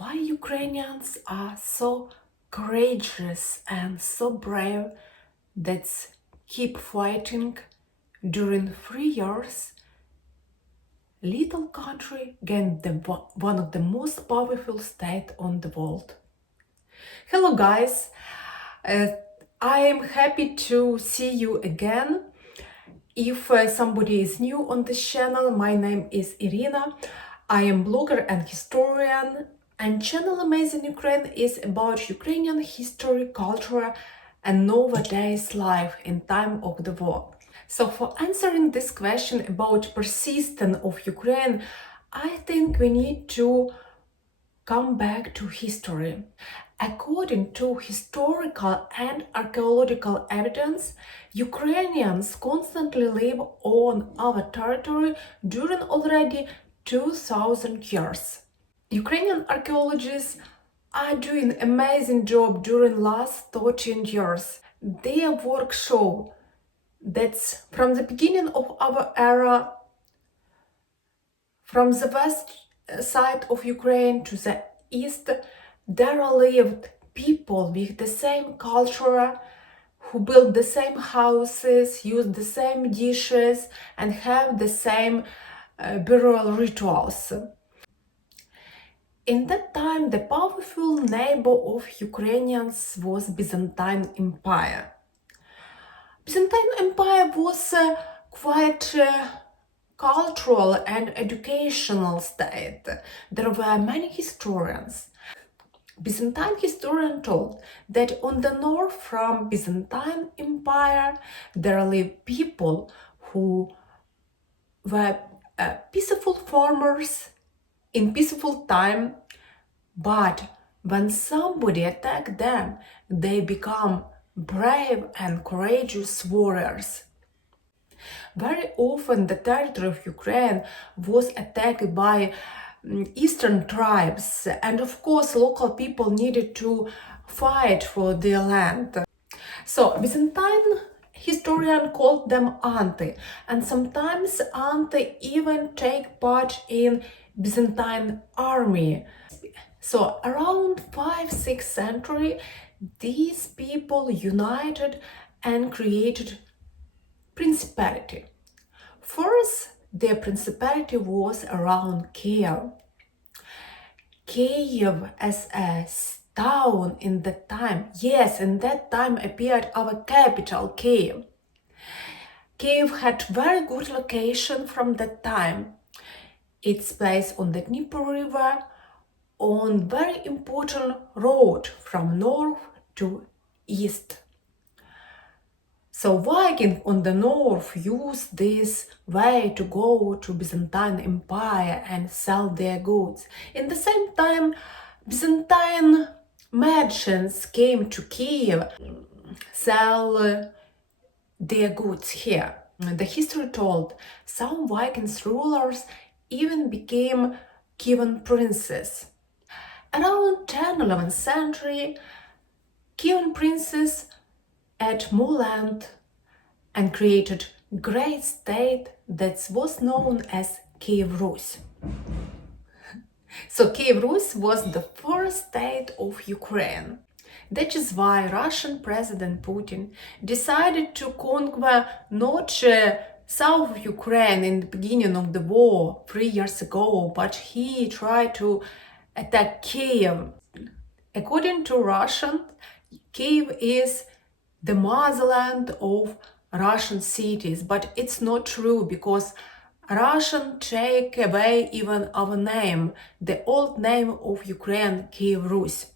why Ukrainians are so courageous and so brave that keep fighting during 3 years. Little country gained one of the most powerful states on the world. Hello guys, I am happy to see you again. If somebody is new on this channel, my name is Irina. I am blogger and historian, and channel Amazing Ukraine is about Ukrainian history, culture and nowadays life in time of the war. So for answering this question about persistence of Ukraine, I think we need to come back to history. According to historical and archaeological evidence, Ukrainians constantly live on our territory during already 2000 years. Ukrainian archaeologists are doing an amazing job during last 13 years. Their work shows that from the beginning of our era, from the west side of Ukraine to the east, there lived people with the same culture, who built the same houses, used the same dishes, and have the same burial rituals. In that time, the powerful neighbor of Ukrainians was Byzantine Empire. Byzantine Empire was quite cultural and educational state. There were many historians. Byzantine historian told that on the north from Byzantine Empire there lived people who were peaceful farmers in peaceful time, but when somebody attacked them, they become brave and courageous warriors. Very often the territory of Ukraine was attacked by eastern tribes, and of course local people needed to fight for their land. So Byzantine historian called them Anti, and sometimes Anti even take part in Byzantine army. So around 5th-6th century, these people united and created principality. First, their principality was around Kiev. Kiev as a town in that time, yes, in that time appeared our capital, Kiev. Kiev had very good location from that time. It's placed on the Dnieper River, on very important road from north to east. So Viking on the north used this way to go to Byzantine Empire and sell their goods. In the same time, Byzantine merchants came to Kiev, sell their goods here. The history told some Viking rulers even became Kievan princes. Around 10th-11th century, Kievan princes had more land and created great state that was known as Kyiv Russ. So Kyiv Russ was the first state of Ukraine. That is why Russian President Putin decided to conquer not south of Ukraine in the beginning of the war 3 years ago, but he tried to attack Kiev. According to Russian, Kiev is the motherland of Russian cities, but it's not true because Russian take away even our name, the old name of Ukraine, Kyiv Russ.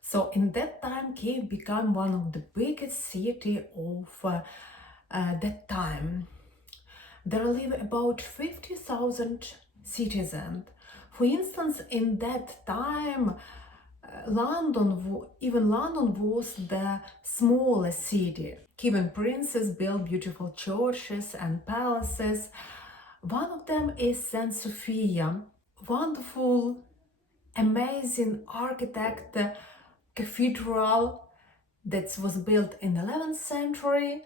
So in that time, Kiev became one of the biggest city of that time. There live about 50,000 citizens. For instance, in that time, London was the smallest city. Kievan princes built beautiful churches and palaces. One of them is St. Sophia, wonderful, amazing architect cathedral that was built in the 11th century.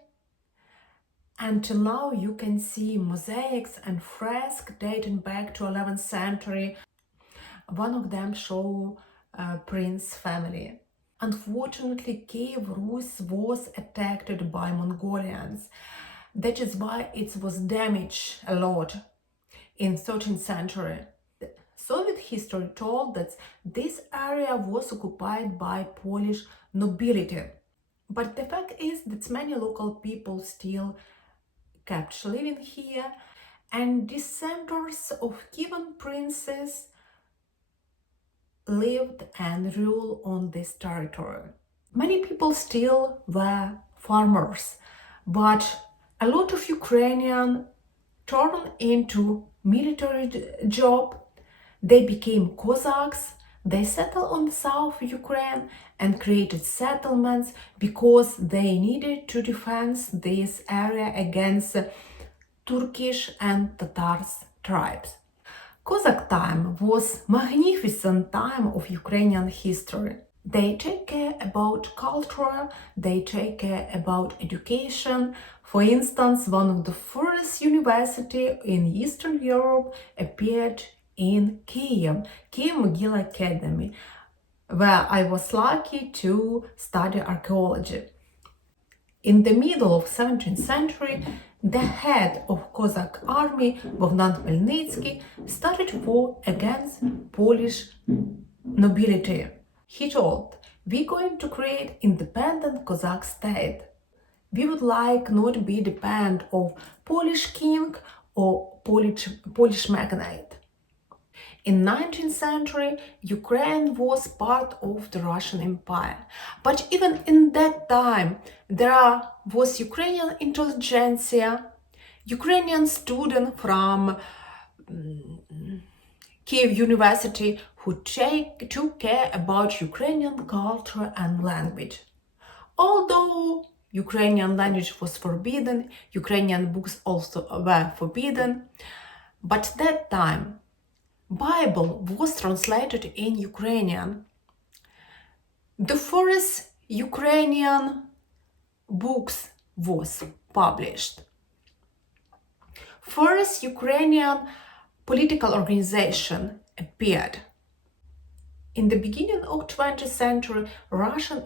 Until now you can see mosaics and fresks dating back to 11th century. One of them show prince family. Unfortunately, Kiev Russ was attacked by Mongolians. That is why it was damaged a lot in 13th century. Soviet history told that this area was occupied by Polish nobility. But the fact is that many local people still kept living here, and descendants of Kievan princes lived and ruled on this territory. Many people still were farmers, but a lot of Ukrainians turned into military job. They became Cossacks. They settled on South Ukraine and created settlements because they needed to defend this area against Turkish and Tatars tribes. Cossack time was magnificent time of Ukrainian history. They take care about culture, they take care about education. For instance, one of the first university in Eastern Europe appeared in Kiev, Kiev Mogil Academy, where I was lucky to study archaeology. In the middle of 17th century, the head of Cossack army, Bogdan Khmelnytsky, started war against Polish nobility. He told, "We're going to create independent Cossack state. We would like not be dependent of Polish king or Polish magnate." In 19th century, Ukraine was part of the Russian Empire. But even in that time, there was Ukrainian intelligentsia, Ukrainian student from Kiev University who took care about Ukrainian culture and language. Although Ukrainian language was forbidden, Ukrainian books also were forbidden, but that time Bible was translated in Ukrainian. The first Ukrainian books was published. First Ukrainian political organization appeared. In the beginning of 20th century, Russian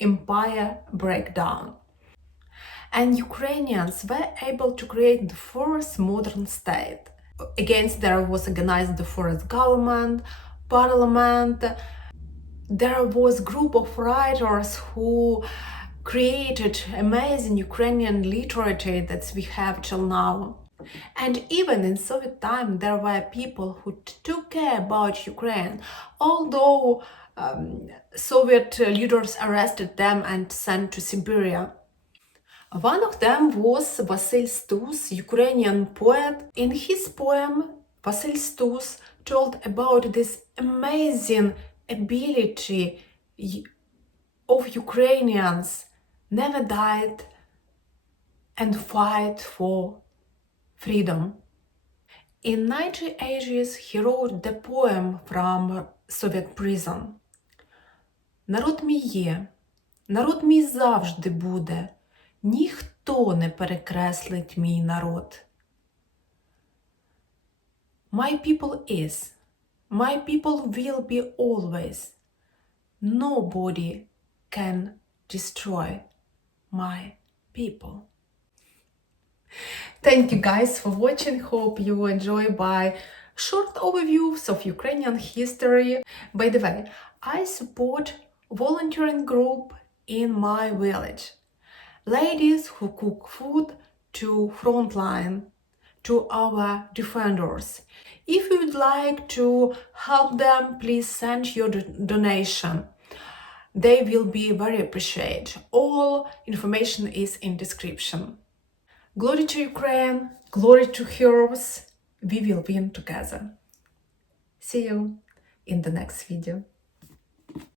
Empire broke down. And Ukrainians were able to create the first modern state. Against there was organized the first government, parliament. There was group of writers who created amazing Ukrainian literature that we have till now. And even in Soviet time, there were people who took care about Ukraine, although Soviet leaders arrested them and sent to Siberia. One of them was Vasyl Stus, Ukrainian poet. In his poem, Vasyl Stus told about this amazing ability of Ukrainians never died and fight for freedom. In 1980s, he wrote the poem from Soviet prison. Народ мій є, народ мій завжди буде. Ніхто не перекреслить мій народ. My people is, my people will be always. Nobody can destroy my people. Thank you guys for watching. Hope you enjoy my short overviews of Ukrainian history. By the way, I support volunteering group in my village. Ladies who cook food to frontline, to our defenders. If you would like to help them, please send your donation. They will be very appreciated. All information is in description. Glory to Ukraine, glory to heroes. We will win together. See you in the next video.